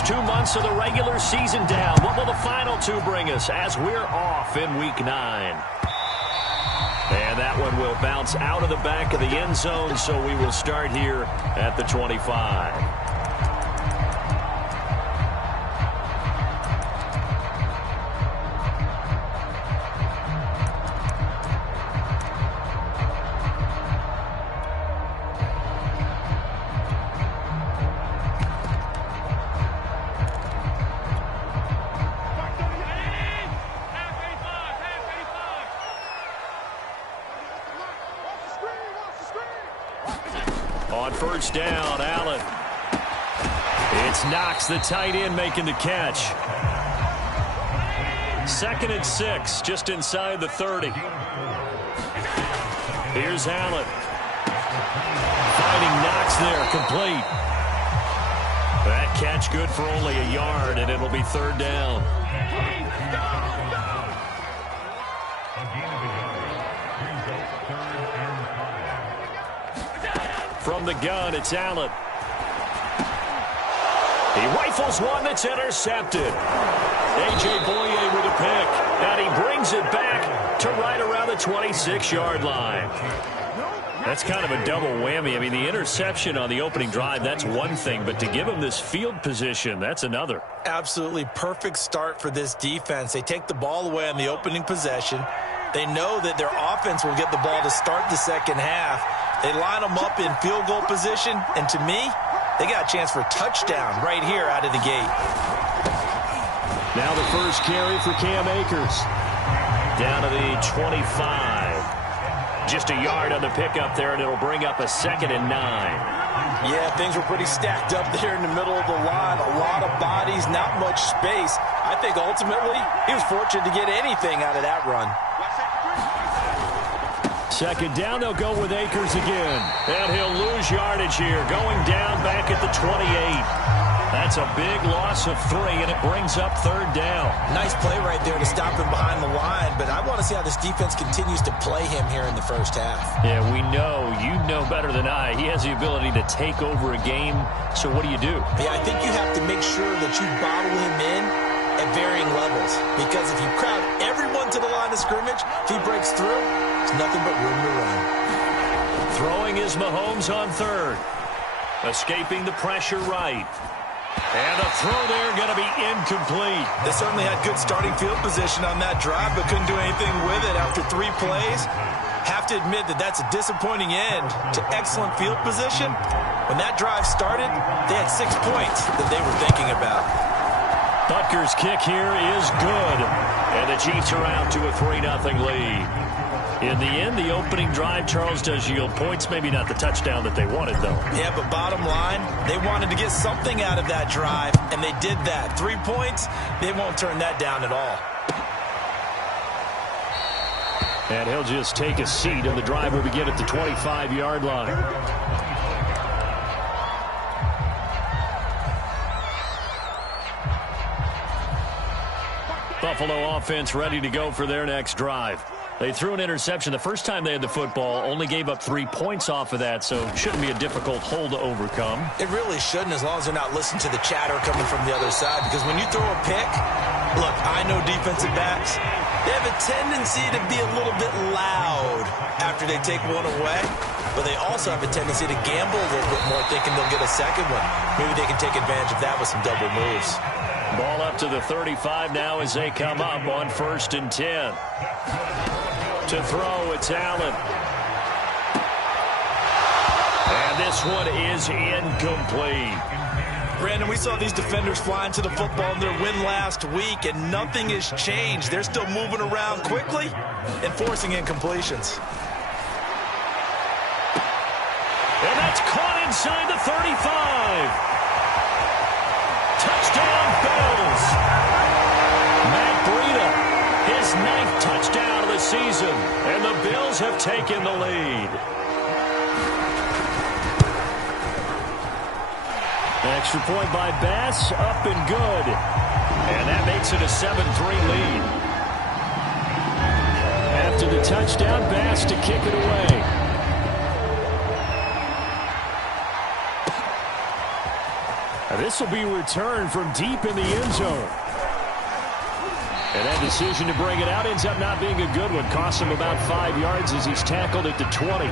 first 2 months of the regular season down. What will the final two bring us as we're off in Week 9? And that one will bounce out of the back of the end zone, so we will start here at the 25. On first down, Allen. It's Knox, the tight end, making the catch. 2nd and 6, just inside the 30. Here's Allen. Finding Knox there, complete. That catch good for only a yard, and it'll be 3rd down. From the gun, it's Allen. He rifles one that's intercepted. A.J. Boye with a pick, and he brings it back to right around the 26-yard line. That's kind of a double whammy. I mean, the interception on the opening drive, that's one thing, but to give him this field position, that's another. Absolutely perfect start for this defense. They take the ball away on the opening possession. They know that their offense will get the ball to start the second half. They line them up in field goal position, and to me, they got a chance for a touchdown right here out of the gate. Now the first carry for Cam Akers. Down to the 25. Just a yard on the pickup there, and it'll bring up a 2nd and 9. Yeah, things were pretty stacked up there in the middle of the line. A lot of bodies, not much space. I think ultimately he was fortunate to get anything out of that run. 2nd down, they'll go with Akers again. And he'll lose yardage here, going down back at the 28. That's a big loss of 3, and it brings up 3rd down. Nice play right there to stop him behind the line, but I want to see how this defense continues to play him here in the first half. Yeah, we know. You know better than I. He has the ability to take over a game, so what do you do? Yeah, I think you have to make sure that you bottle him in at varying levels, because if you crowd everyone to the line of scrimmage, if he breaks through, there's nothing but room to run. Throwing is Mahomes on 3rd. Escaping the pressure right. And the throw there going to be incomplete. They certainly had good starting field position on that drive, but couldn't do anything with it after 3 plays. Have to admit that that's a disappointing end to excellent field position. When that drive started, they had 6 points that they were thinking about. Butker's kick here is good. And the Chiefs are out to a 3-0 lead. In the end, the opening drive, Charles, does yield points. Maybe not the touchdown that they wanted, though. Yeah, but bottom line, they wanted to get something out of that drive, and they did that. 3 points, they won't turn that down at all. And he'll just take a seat, and the drive will begin at the 25-yard line. Buffalo offense ready to go for their next drive. They threw an interception the first time they had the football, only gave up 3 points off of that, so shouldn't be a difficult hole to overcome. It really shouldn't, as long as they're not listening to the chatter coming from the other side, because when you throw a pick, look, I know defensive backs, they have a tendency to be a little bit loud after they take one away, but they also have a tendency to gamble a little bit more, thinking they'll get a second one. Maybe they can take advantage of that with some double moves. Ball up to the 35 now as they come up on 1st and 10. To throw, it's Allen. And this one is incomplete. Brandon, we saw these defenders flying to the football in their win last week, and nothing has changed. They're still moving around quickly and forcing incompletions. And that's caught inside the 35. Touchdown, Bills. Matt Breida, his 9th touchdown of the season, and the Bills have taken the lead. Extra point by Bass, up and good. And that makes it a 7-3 lead. After the touchdown, Bass to kick it away. This will be returned from deep in the end zone. And that decision to bring it out ends up not being a good one. Costs him about 5 yards as he's tackled at the 20.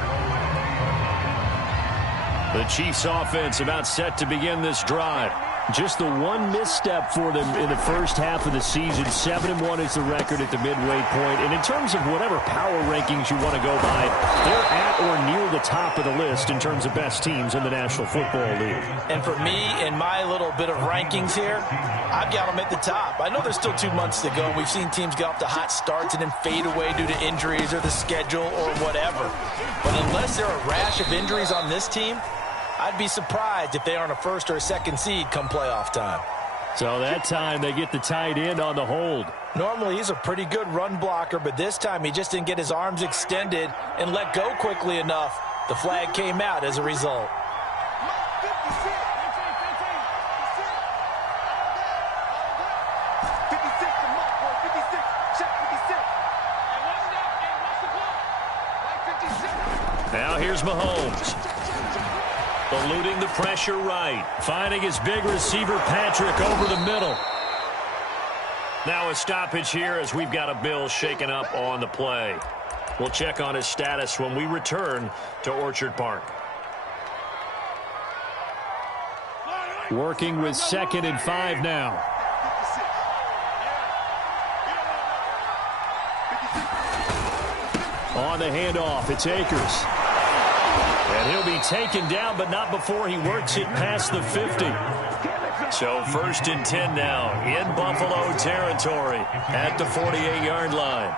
The Chiefs offense about set to begin this drive. Just the one misstep for them in the first half of the season. 7-1 is the record at the midway point. And in terms of whatever power rankings you want to go by, they're at or near the top of the list in terms of best teams in the National Football League. And for me, in my little bit of rankings here, I've got them at the top. I know there's still 2 months to go. We've seen teams get off to hot starts and then fade away due to injuries or the schedule or whatever. But unless there are a rash of injuries on this team, I'd be surprised if they aren't a first or a second seed come playoff time. So that time they get the tight end on the hold. Normally he's a pretty good run blocker, but this time he just didn't get his arms extended and let go quickly enough. The flag came out as a result. Now here's Mahomes. Eluding the pressure right. Finding his big receiver, Patrick, over the middle. Now a stoppage here as we've got a Bill shaken up on the play. We'll check on his status when we return to Orchard Park. Working with 2nd and 5 now. On the handoff, it's Akers. And he'll be taken down, but not before he works it past the 50. So 1st and 10 now in Buffalo territory at the 48-yard line.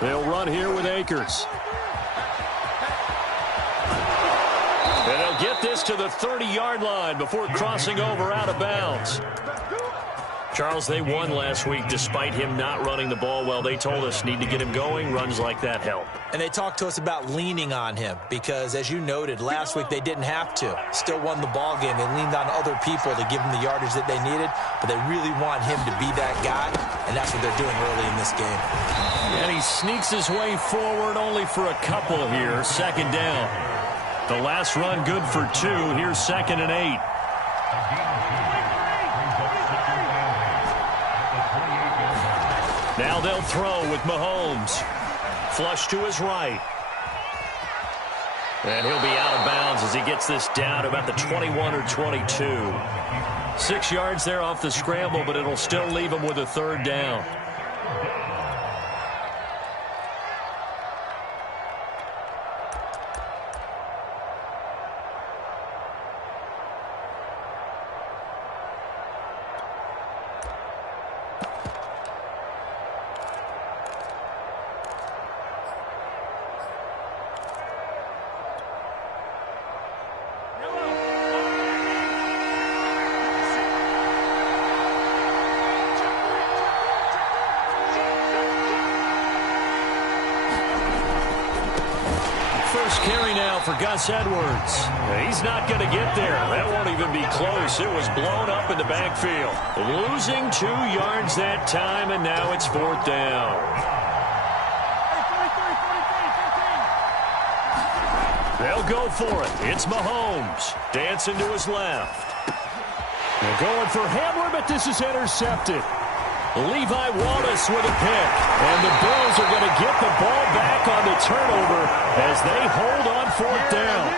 They'll run here with Akers. And they'll get this to the 30-yard line before crossing over out of bounds. Charles, they won last week despite him not running the ball well. They told us need to get him going. Runs like that help. And they talked to us about leaning on him because, as you noted, last week they didn't have to. Still won the ball game. They leaned on other people to give them the yardage that they needed, but they really want him to be that guy, and that's what they're doing early in this game. And he sneaks his way forward only for a couple here. 2nd down. The last run good for 2. Here's 2nd and 8. Now they'll throw with Mahomes. Flush to his right. And he'll be out of bounds as he gets this down to about the 21 or 22. 6 yards there off the scramble, but it'll still leave him with a 3rd down. Carry now for Gus Edwards. He's not going to get there. That won't even be close. It was blown up in the backfield. Losing 2 yards that time, and now it's 4th down. They'll go for it. It's Mahomes. Dancing to his left. They're going for Hamler, but this is intercepted. Levi Wallace with a pick. And the Bills are going to get the ball back on the turnover as they hold on 4th down.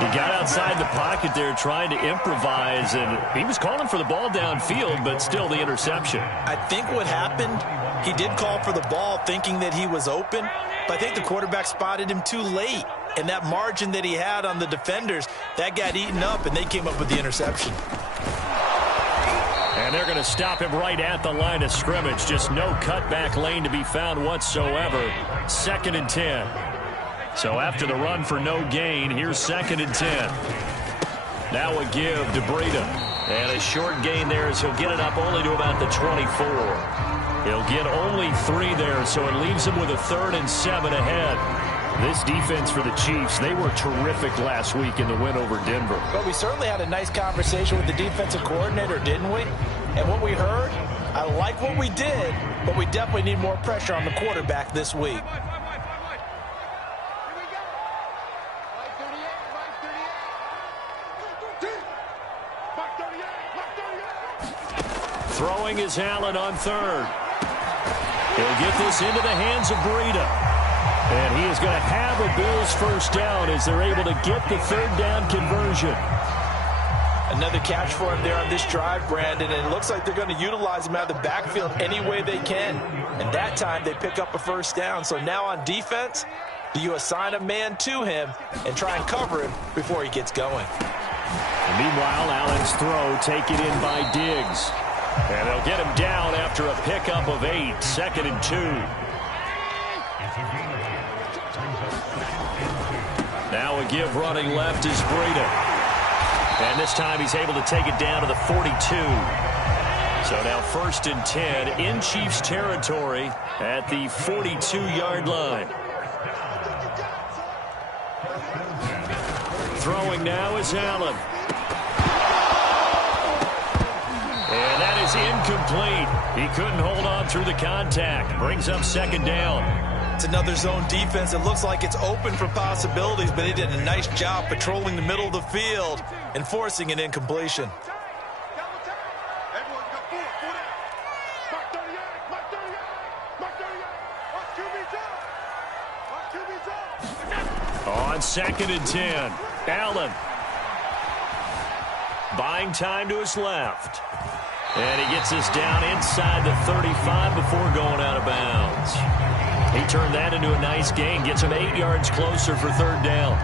He got outside the pocket there trying to improvise, and he was calling for the ball downfield, but still the interception. I think what happened, he did call for the ball thinking that he was open, but I think the quarterback spotted him too late. And that margin that he had on the defenders, that got eaten up, and they came up with the interception. And they're going to stop him right at the line of scrimmage. Just no cutback lane to be found whatsoever. 2nd and 10. So after the run for no gain, here's 2nd and 10. Now a give to Breida. And a short gain there as he'll get it up only to about the 24. He'll get only 3 there, so it leaves him with a 3rd and 7 ahead. This defense for the Chiefs, they were terrific last week in the win over Denver. But we certainly had a nice conversation with the defensive coordinator, didn't we? And what we heard, I like what we did, but we definitely need more pressure on the quarterback this week. Throwing is Allen on third. He'll get this into the hands of Breida. And he is going to have a Bills first down as they're able to get the third down conversion. Another catch for him there on this drive, Brandon, and it looks like they're going to utilize him out of the backfield any way they can. And that time they pick up a first down. So now on defense, do you assign a man to him and try and cover him before he gets going? And meanwhile, Allen's throw taken in by Diggs. And they'll get him down after a pickup of 8, 2nd and 2. Now a give running left is Breida. And this time he's able to take it down to the 42. So now 1st and 10 in Chiefs territory at the 42-yard line. Throwing now is Allen. And that is incomplete. He couldn't hold on through the contact. Brings up 2nd down. It's another zone defense. It looks like it's open for possibilities, but he did a nice job patrolling the middle of the field and forcing an incompletion. On 2nd and 10, Allen. Buying time to his left. And he gets us down inside the 35 before going out of bounds. He turned that into a nice gain, gets him 8 yards closer for 3rd down.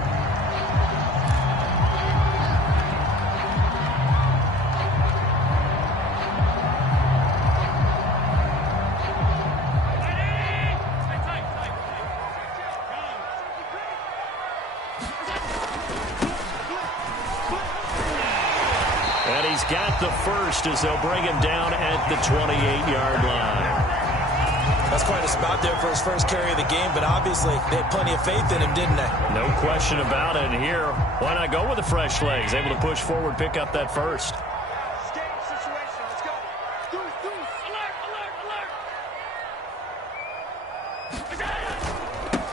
And he's got the first as they'll bring him down at the 28-yard line. That's quite a spot there for his first carry of the game, but obviously they had plenty of faith in him, didn't they? No question about it. And here, why not go with the fresh legs? Able to push forward, pick up that first.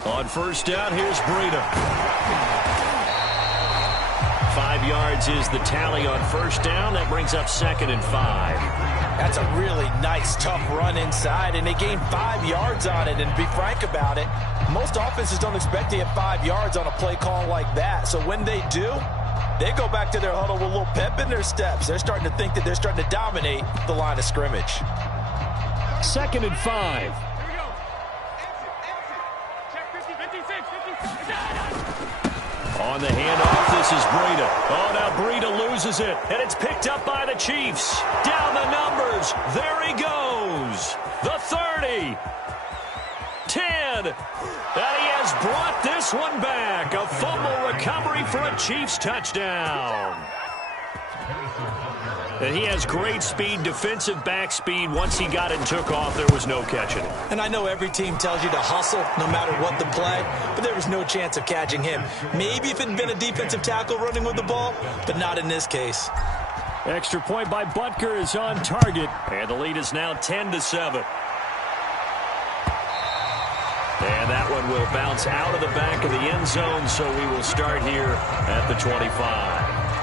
On 1st down, here's Breida. 5 yards is the tally on 1st down. That brings up 2nd and 5. That's a really nice, tough run inside, and they gained 5 yards on it. And to be frank about it, most offenses don't expect to get 5 yards on a play call like that. So when they do, they go back to their huddle with a little pep in their steps. They're starting to think that they're starting to dominate the line of scrimmage. 2nd and 5. On the handoff, this is Breida. Oh, now Breida loses it, and it's picked up by the Chiefs. Down the numbers. There he goes. The 30. 10. And he has brought this one back. A fumble recovery for a Chiefs touchdown. And he has great speed, defensive back speed. Once he got it and took off, there was no catching it. And I know every team tells you to hustle no matter what the play, but there was no chance of catching him. Maybe if it had been a defensive tackle running with the ball, but not in this case. Extra point by Butker is on target, and the lead is now 10-7. And that one will bounce out of the back of the end zone, so we will start here at the 25.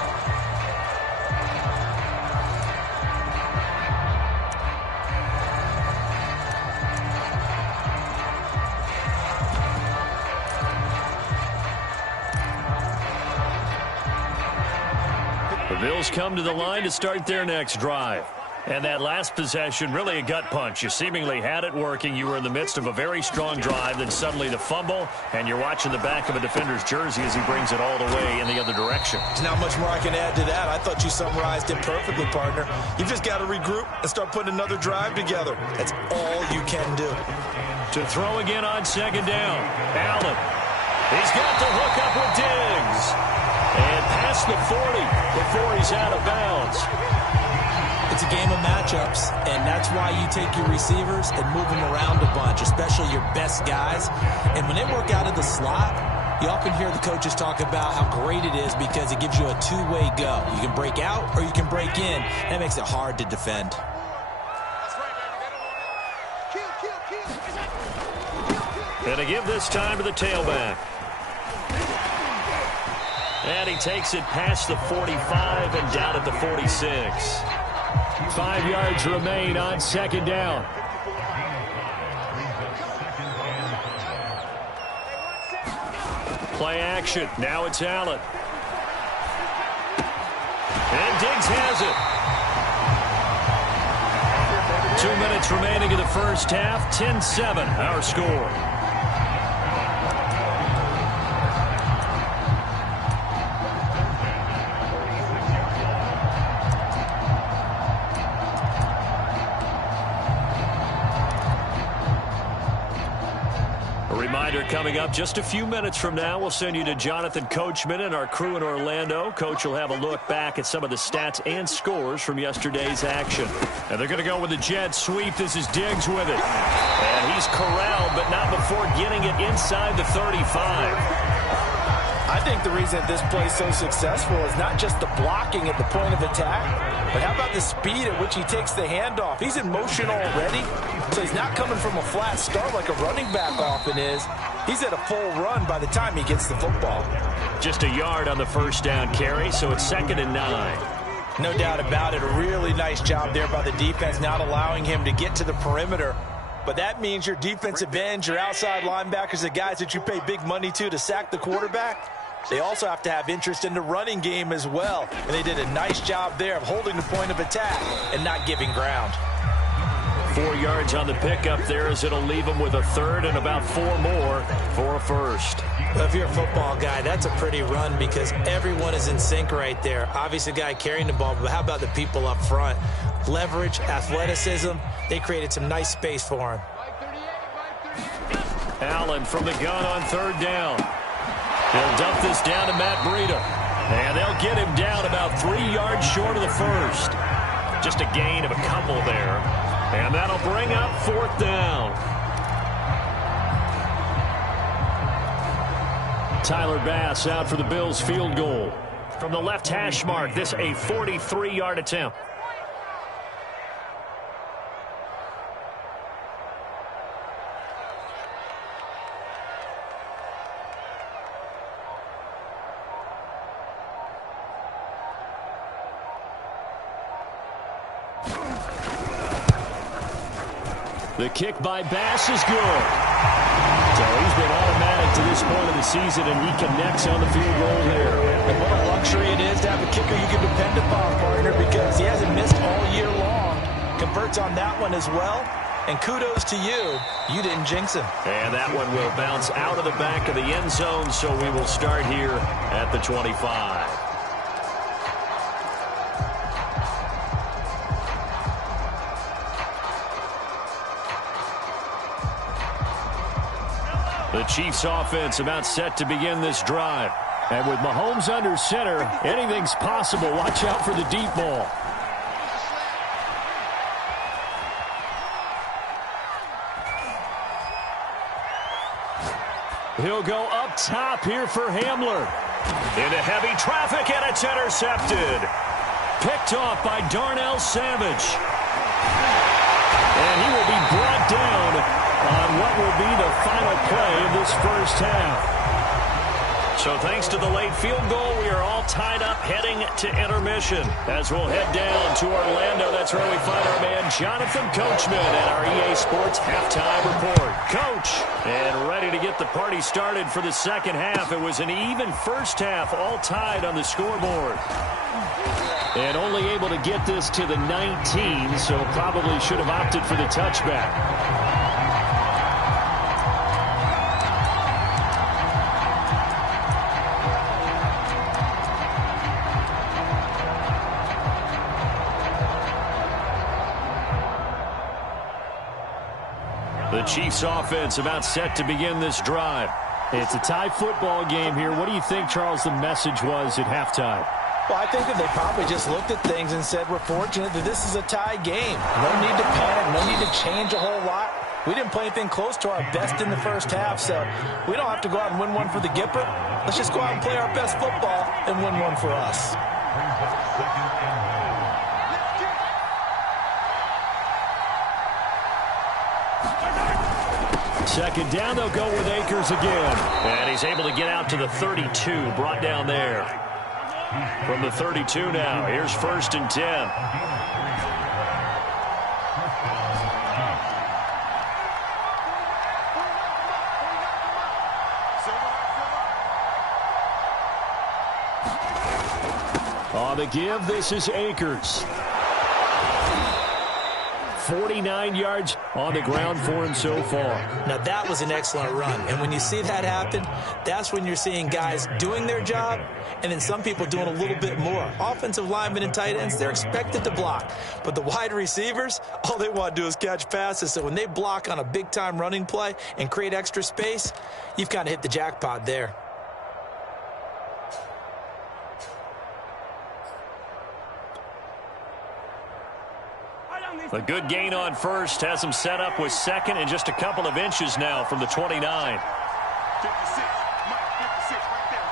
The Bills come to the line to start their next drive. And that last possession, really a gut punch. You seemingly had it working. You were in the midst of a very strong drive. Then suddenly the fumble, and you're watching the back of a defender's jersey as he brings it all the way in the other direction. There's not much more I can add to that. I thought you summarized it perfectly, partner. You've just got to regroup and start putting another drive together. That's all you can do. To throw again on 2nd down. Allen. He's got the hook up with Diggs. And past the 40 before he's out of bounds. It's a game of matchups, and that's why you take your receivers and move them around a bunch, especially your best guys. And when they work out of the slot, you often hear the coaches talk about how great it is because it gives you a two-way go. You can break out or you can break in. That makes it hard to defend. And to give this time to the tailback. And he takes it past the 45 and down at the 46. 5 yards remain on second down. Play action. Now it's Allen. And Diggs has it. 2 minutes remaining in the first half. 10-7, our score. Coming up just a few minutes from now, we'll send you to Jonathan Coachman and our crew in Orlando. Coach will have a look back at some of the stats and scores from yesterday's action. And they're going to go with the jet sweep. This is Diggs with it. And he's corralled, but not before getting it inside the 35. I think the reason this play is so successful is not just the blocking at the point of attack, but how about the speed at which he takes the handoff? He's in motion already, so he's not coming from a flat start like a running back often is. He's at a full run by the time he gets the football. Just a yard on the first down carry, so it's 2nd and 9. No doubt about it. A really nice job there by the defense, not allowing him to get to the perimeter. But that means your defensive ends, your outside linebackers, the guys that you pay big money to sack the quarterback, they also have to have interest in the running game as well. And they did a nice job there of holding the point of attack and not giving ground. 4 yards on the pickup there as it'll leave them with a third and about 4 more for a first. Well, if you're a football guy, that's a pretty run because everyone is in sync right there. Obviously, the guy carrying the ball, but how about the people up front? Leverage, athleticism, they created some nice space for him. Allen from the gun on 3rd down. They'll dump this down to Matt Breida. And they'll get him down about 3 yards short of the first. Just a gain of a couple there. And that'll bring up 4th down. Tyler Bass out for the Bills field goal. From the left hash mark, this a 43-yard attempt. The kick by Bass is good. So he's been automatic to this point of the season, and he connects on the field goal there. And what a luxury it is to have a kicker you can depend upon, partner, because he hasn't missed all year long. Converts on that one as well. And kudos to you. You didn't jinx him. And that one will bounce out of the back of the end zone, so we will start here at the 25. The Chiefs offense about set to begin this drive. And with Mahomes under center, anything's possible. Watch out for the deep ball. He'll go up top here for Hamler. Into heavy traffic, and it's intercepted. Picked off by Darnell Savage. And he will be brought down on what will be the final play of this first half. So thanks to the late field goal, we are all tied up heading to intermission. As we'll head down to Orlando, that's where we find our man Jonathan Coachman at our EA Sports Halftime Report. Coach, and ready to get the party started for the second half. It was an even first half, all tied on the scoreboard. And only able to get this to the 19, so probably should have opted for the touchback. The Chiefs offense about set to begin this drive. It's a tie football game here. What do you think, Charles, the message was at halftime? Well, I think that they probably just looked at things and said, we're fortunate that this is a tie game. No need to panic, no need to change a whole lot. We didn't play anything close to our best in the first half, so we don't have to go out and win one for the Gipper. Let's just go out and play our best football and win one for us. Second down, they'll go with Akers again. And he's able to get out to the 32, brought down there. From the 32 now, here's 1st and 10. On the give, this is Akers. 49 yards on the ground for him so far. Now, that was an excellent run. And when you see that happen, that's when you're seeing guys doing their job and then some people doing a little bit more. Offensive linemen and tight ends, they're expected to block. But the wide receivers, all they want to do is catch passes. So when they block on a big-time running play and create extra space, you've kind of hit the jackpot there. A good gain on first has him set up with second and just a couple of inches now from the 29. 56. Mike, 56 right there,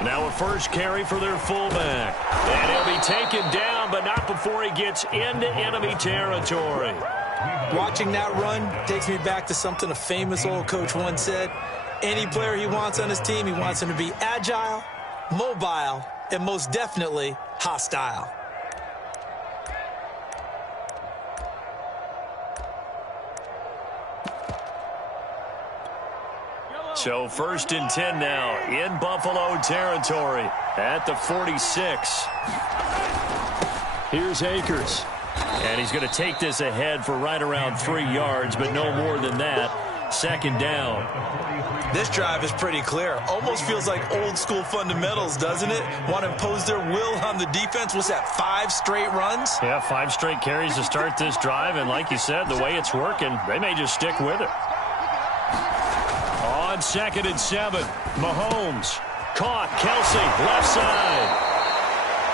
56. Now a first carry for their fullback. And he'll be taken down, but not before he gets into enemy territory. Watching that run takes me back to something a famous old coach once said. Any player he wants on his team, he wants him to be agile, mobile, and most definitely hostile. So first and 10 now in Buffalo territory at the 46. Here's Akers. And he's going to take this ahead for right around 3 yards, but no more than that. Second down. This drive is pretty clear. Almost feels like old school fundamentals, doesn't it? Want to impose their will on the defense. What's that, 5 straight runs? Yeah, 5 straight carries to start this drive. And like you said, the way it's working, they may just stick with it. On 2nd and 7, Mahomes. Caught, Kelsey, left side.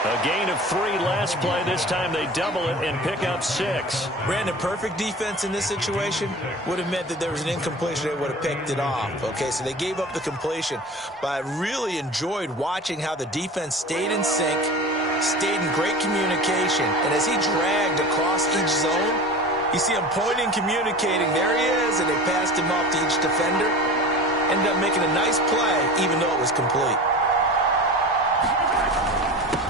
A gain of 3 last play. This time they double it and pick up 6. Brandon, perfect defense in this situation would have meant that there was an incompletion. They would have picked it off. Okay, so they gave up the completion. But I really enjoyed watching how the defense stayed in sync, stayed in great communication. And as he dragged across each zone, you see him pointing, communicating. There he is, and they passed him off to each defender. Ended up making a nice play, even though it was complete.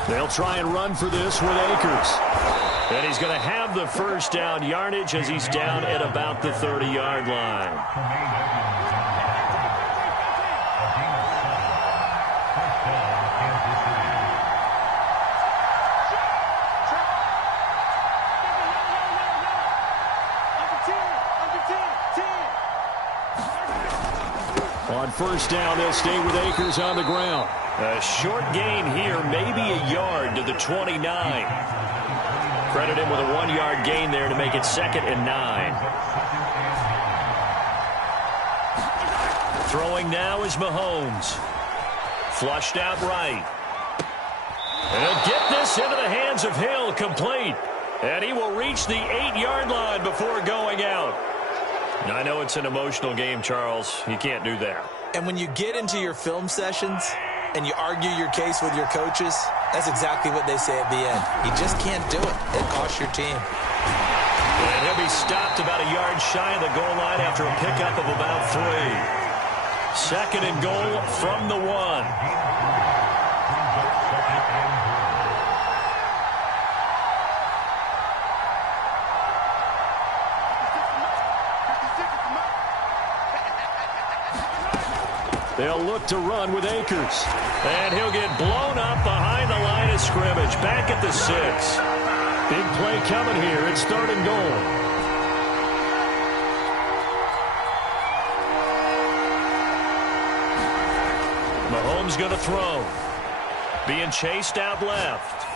They'll try and run for this with Akers. And he's going to have the first down yardage as he's down at about the 30-yard line. On first down, they'll stay with Akers on the ground. A short gain here, maybe a yard to the 29. Credit him with a 1-yard gain there to make it 2nd and 9. Throwing now is Mahomes. Flushed out right. And he'll get this into the hands of Hill, complete. And he will reach the 8-yard line before going out. I know it's an emotional game, Charles. You can't do that. And when you get into your film sessions and you argue your case with your coaches, that's exactly what they say at the end. You just can't do it. It costs your team. And he'll be stopped about a yard shy of the goal line after a pickup of about 3. 2nd and goal from the 1. They'll look to run with Akers. And he'll get blown up behind the line of scrimmage. Back at the 6. Big play coming here. It's 3rd and goal. Mahomes going to throw. Being chased out left.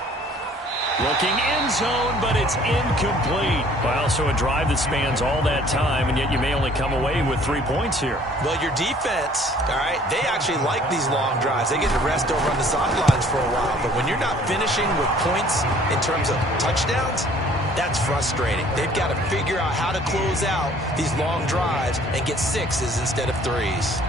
Looking end zone, but it's incomplete. Well, so a drive that spans all that time, and yet you may only come away with 3 points here. Well, your defense, all right, they actually like these long drives. They get to rest over on the sidelines for a while. But when you're not finishing with points in terms of touchdowns, that's frustrating. They've got to figure out how to close out these long drives and get 6s instead of 3s.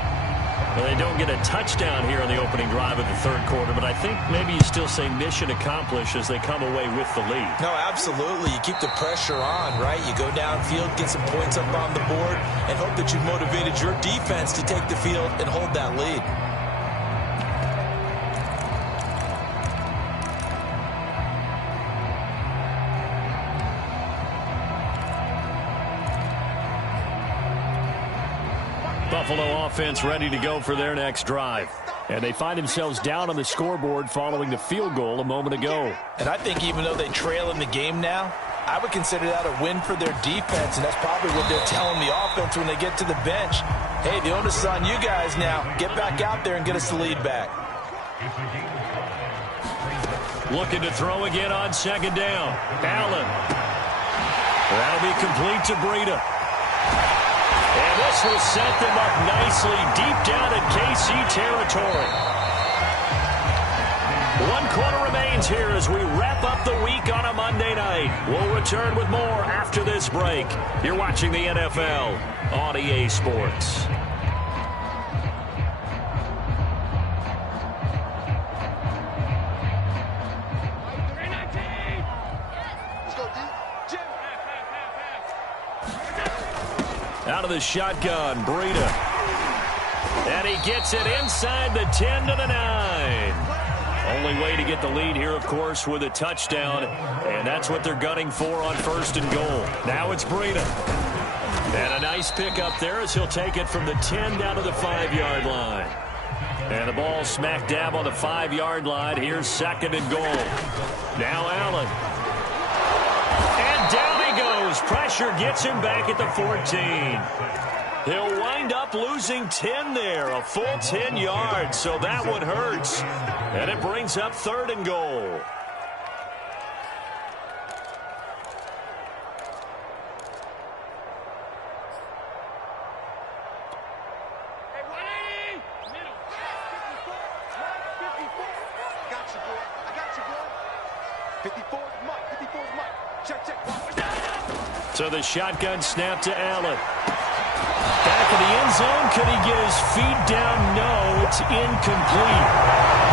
Well, they don't get a touchdown here on the opening drive of the 3rd quarter, but I think maybe you still say mission accomplished as they come away with the lead. No, absolutely. You keep the pressure on, right? You go downfield, get some points up on the board, and hope that you've motivated your defense to take the field and hold that lead. Buffalo offense ready to go for their next drive. And they find themselves down on the scoreboard following the field goal a moment ago. And I think even though they trail in the game now, I would consider that a win for their defense, and that's probably what they're telling the offense when they get to the bench. Hey, the onus is on you guys now. Get back out there and get us the lead back. Looking to throw again on second down. Allen. That'll be complete to Breida. And this will set them up nicely deep down in KC territory. 1 quarter remains here as we wrap up the week on a Monday night. We'll return with more after this break. You're watching the NFL on EA Sports. Out of the shotgun, Breida. And he gets it inside the 10 to the 9. Only way to get the lead here, of course, with a touchdown. And that's what they're gunning for on 1st and goal. Now it's Breida. And a nice pickup there as he'll take it from the 10 down to the 5-yard line. And the ball smack dab on the 5-yard line. Here's 2nd and goal. Now Allen. And down he goes. Pressure gets him back at the 14. He'll wind up losing 10 there, a full 10 yards, so that one hurts. And it brings up 3rd and goal. So the shotgun snap to Allen. Back in the end zone. Could he get his feet down? No, it's incomplete.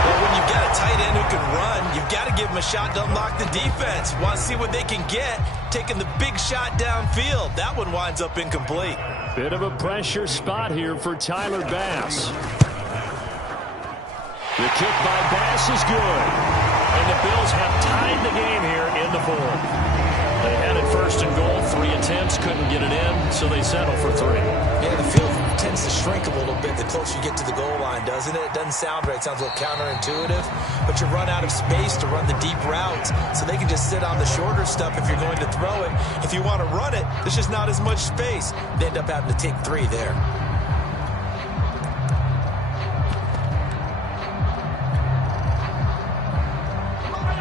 Well, when you've got a tight end who can run, you've got to give him a shot to unlock the defense. Want to see what they can get, taking the big shot downfield. That one winds up incomplete. Bit of a pressure spot here for Tyler Bass. The kick by Bass is good. And the Bills have tied the game here in the 4th. They had it 1st and goal, 3 attempts, couldn't get it in, so they settle for 3. Yeah, the field tends to shrink a little bit the closer you get to the goal line, doesn't it? It doesn't sound right. It sounds a little counterintuitive, but you run out of space to run the deep routes, so they can just sit on the shorter stuff if you're going to throw it. If you want to run it, there's just not as much space. They end up having to take 3 there.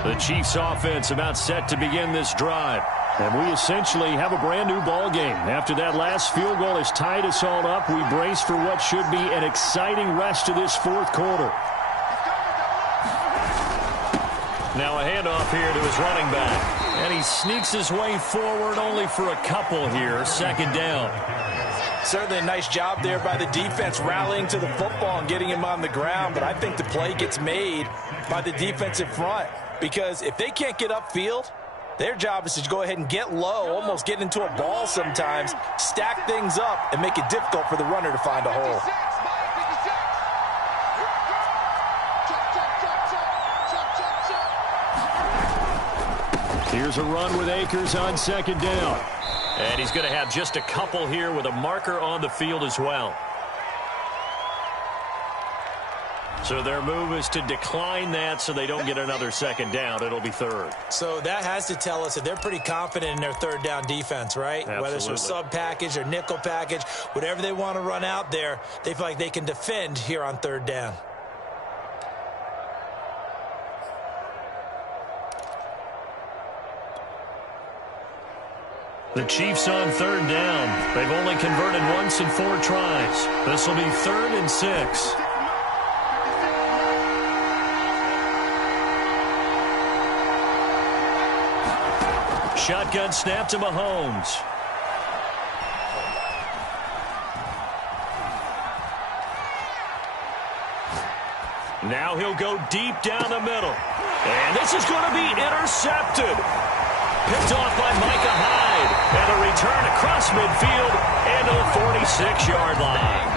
The Chiefs offense about set to begin this drive. And we essentially have a brand new ball game. After that last field goal has tied us all up, we brace for what should be an exciting rest of this 4th quarter. Now a handoff here to his running back. And he sneaks his way forward only for a couple here. 2nd down. Certainly a nice job there by the defense rallying to the football and getting him on the ground. But I think the play gets made by the defensive front. Because if they can't get upfield, their job is to go ahead and get low, almost get into a ball sometimes, stack things up, and make it difficult for the runner to find a hole. Here's a run with Akers on 2nd down. And he's going to have just a couple here with a marker on the field as well. So their move is to decline that so they don't get another 2nd down. It'll be 3rd. So that has to tell us that they're pretty confident in their 3rd down defense, right? Absolutely. Whether it's a sub package or nickel package, whatever they want to run out there, they feel like they can defend here on 3rd down. The Chiefs on 3rd down. They've only converted once in 4 tries. This will be 3rd and 6. Shotgun snap to Mahomes. Now he'll go deep down the middle. And this is going to be intercepted. Picked off by Micah Hyde. And a return across midfield and to the 46-yard line.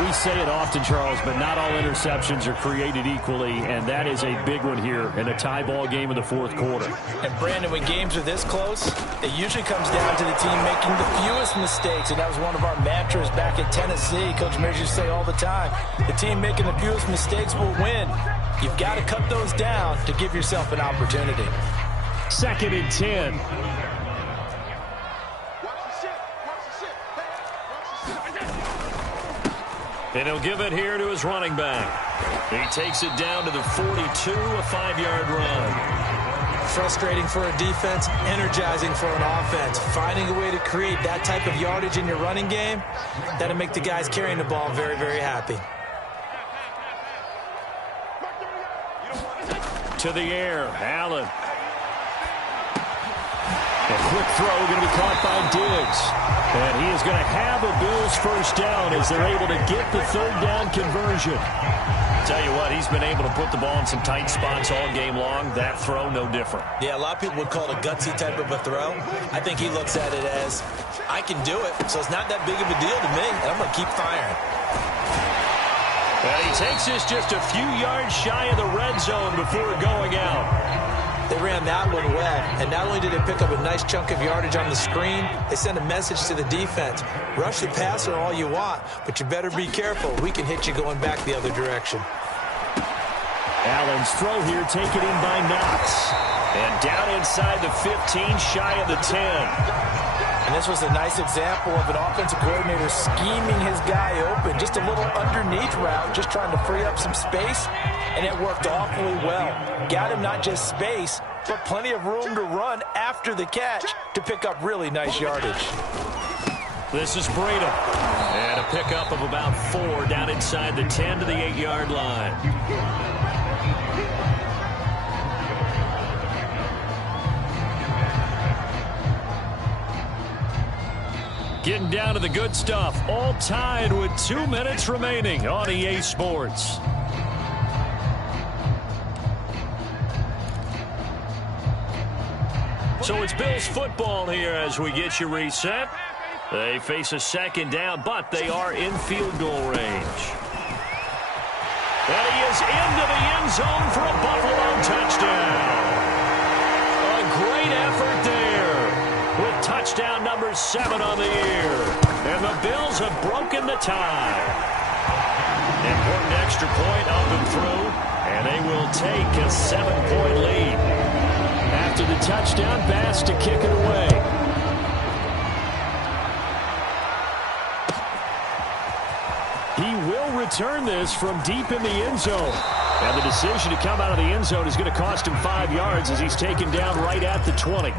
We say it often, Charles, but not all interceptions are created equally, and that is a big one here in a tie ball game in the fourth quarter. And, Brandon, when games are this close, it usually comes down to the team making the fewest mistakes, and that was one of our mantras back at Tennessee. Coach Mears used to say all the time, the team making the fewest mistakes will win. You've got to cut those down to give yourself an opportunity. 2nd and 10. And he'll give it here to his running back. He takes it down to the 42, a 5-yard run. Frustrating for a defense, energizing for an offense. Finding a way to create that type of yardage in your running game, that'll make the guys carrying the ball very, very happy. To the air, Allen. A quick throw going to be caught by Diggs. And he is going to have a Bills first down as they're able to get the 3rd down conversion. Tell you what, he's been able to put the ball in some tight spots all game long. That throw, no different. Yeah, a lot of people would call it a gutsy type of a throw. I think he looks at it as, I can do it, so it's not that big of a deal to me, and I'm going to keep firing. And he takes this just a few yards shy of the red zone before going out. They ran that one well, and not only did they pick up a nice chunk of yardage on the screen, they sent a message to the defense. Rush the passer all you want, but you better be careful. We can hit you going back the other direction. Allen's throw here taken in by Knox. And down inside the 15, shy of the 10. And this was a nice example of an offensive coordinator scheming his guy open. Just a little underneath route, just trying to free up some space, and it worked awfully well. Got him not just space, but plenty of room to run after the catch to pick up really nice yardage. This is Breda. And a pickup of about 4 down inside the 10 to the 8-yard line. Getting down to the good stuff. All tied with 2 minutes remaining on EA Sports. So it's Bills football here as we get you reset. They face a 2nd down, but they are in field goal range. And he is into the end zone for a Buffalo touchdown. A great effort there with touchdown number 7 on the year. And the Bills have broken the tie. Important extra point up and through, and they will take a 7-point lead. After the touchdown, Bass to kick it away. He will return this from deep in the end zone. And the decision to come out of the end zone is going to cost him 5 yards as he's taken down right at the 20.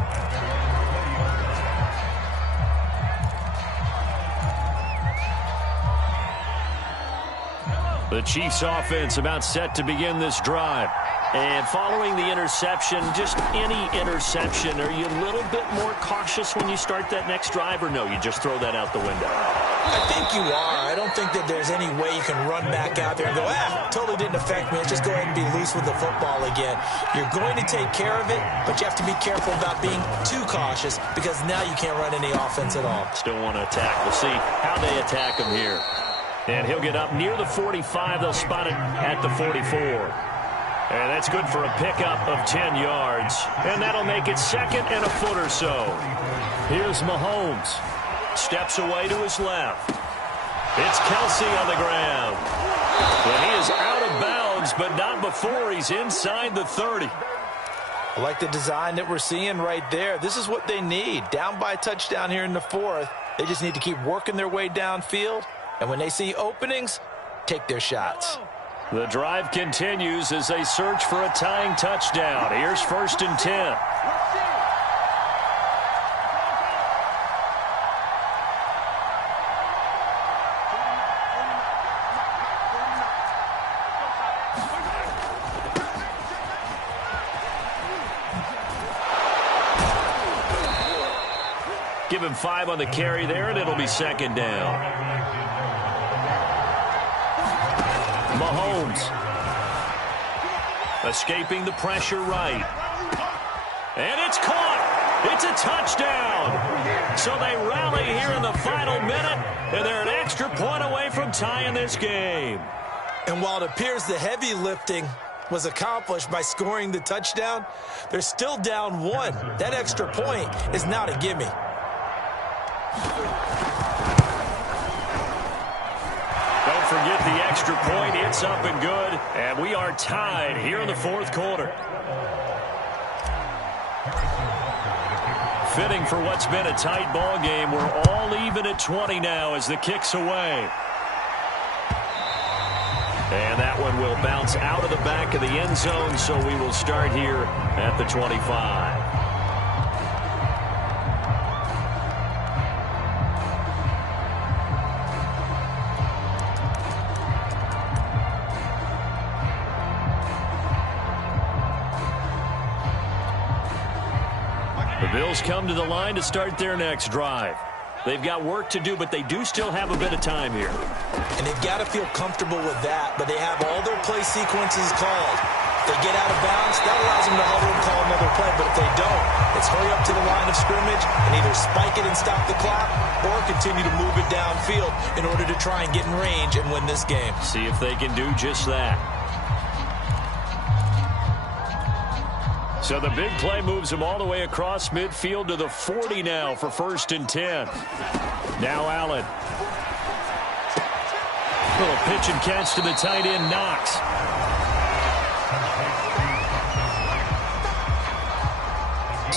The Chiefs offense about set to begin this drive. And following the interception, just any interception, are you a little bit more cautious when you start that next drive, or no, you just throw that out the window? I think you are. I don't think that there's any way you can run back out there and go, totally didn't affect me. Let's just go ahead and be loose with the football again. You're going to take care of it, but you have to be careful about being too cautious because now you can't run any offense at all. Still want to attack. We'll see how they attack him here. And he'll get up near the 45. They'll spot it at the 44. And that's good for a pickup of 10 yards. And that'll make it 2nd and a foot or so. Here's Mahomes. Steps away to his left. It's Kelsey on the ground. And he is out of bounds, but not before he's inside the 30. I like the design that we're seeing right there. This is what they need. Down by a touchdown here in the 4th. They just need to keep working their way downfield. And when they see openings, take their shots. The drive continues as they search for a tying touchdown. Here's 1st and 10. Give him 5 on the carry there, and it'll be 2nd down. Mahomes escaping the pressure right. And it's caught. It's a touchdown. So they rally here in the final minute, and they're an extra point away from tying this game. And while it appears the heavy lifting was accomplished by scoring the touchdown, they're still down 1. That extra point is not a gimme. Don't forget the extra point. It's up and good. And we are tied here in the fourth quarter. Fitting for what's been a tight ball game. We're all even at 20 now as the kick's away. And that one will bounce out of the back of the end zone, so we will start here at the 25. The Bills come to the line to start their next drive. They've got work to do, but they do still have a bit of time here. And they've got to feel comfortable with that, but they have all their play sequences called. If they get out of bounds, that allows them to huddle and call another play. But if they don't, it's hurry up to the line of scrimmage and either spike it and stop the clock or continue to move it downfield in order to try and get in range and win this game. See if they can do just that. So the big play moves him all the way across midfield to the 40 now for 1st and 10. Now Allen. Little pitch and catch to the tight end, Knox.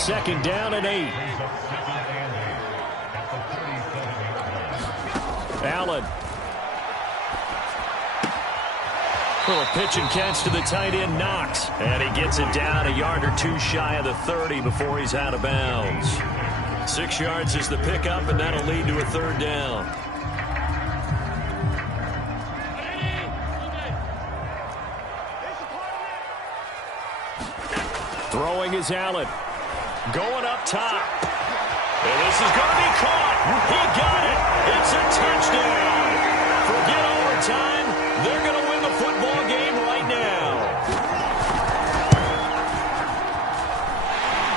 Second down and 8. Allen. Little pitch and catch to the tight end, Knox. And he gets it down a yard or two shy of the 30 before he's out of bounds. 6 yards is the pickup, and that'll lead to a 3rd down. Throwing is Allen. Going up top. And this is going to be caught. He got it. It's a touchdown. Forget overtime. They're going to win the football game right now.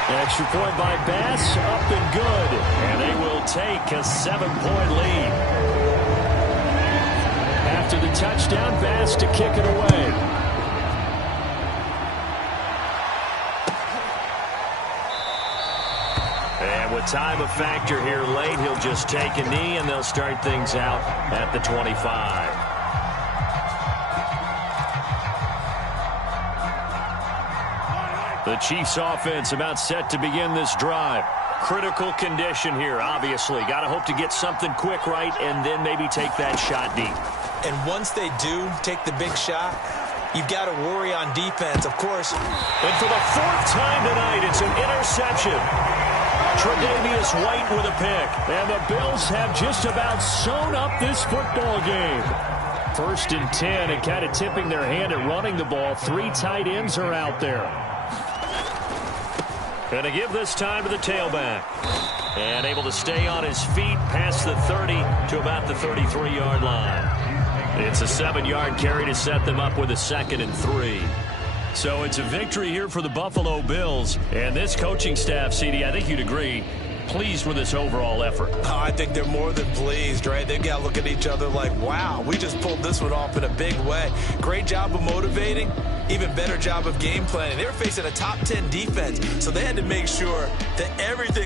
Extra point by Bass, up and good. And they will take a 7-point lead. After the touchdown, Bass to kick it away. And with time a factor here late, he'll just take a knee, and they'll start things out at the 25. The Chiefs offense about set to begin this drive. Critical condition here, obviously. Got to hope to get something quick right and then maybe take that shot deep. And once they do take the big shot, you've got to worry on defense, of course. And for the 4th time tonight, it's an interception. Tre'Davious White with a pick. And the Bills have just about sewn up this football game. 1st and 10, and kind of tipping their hand at running the ball. 3 tight ends are out there. Going to give this time to the tailback. And able to stay on his feet past the 30 to about the 33-yard line. It's a 7-yard carry to set them up with a 2nd and 3. So it's a victory here for the Buffalo Bills. And this coaching staff, CD, I think you'd agree, pleased with this overall effort. Oh, I think they're more than pleased, right? They've got to look at each other like, wow, we just pulled this one off in a big way. Great job of motivating. Even better job of game planning. They were facing a top 10 defense, so they had to make sure that everything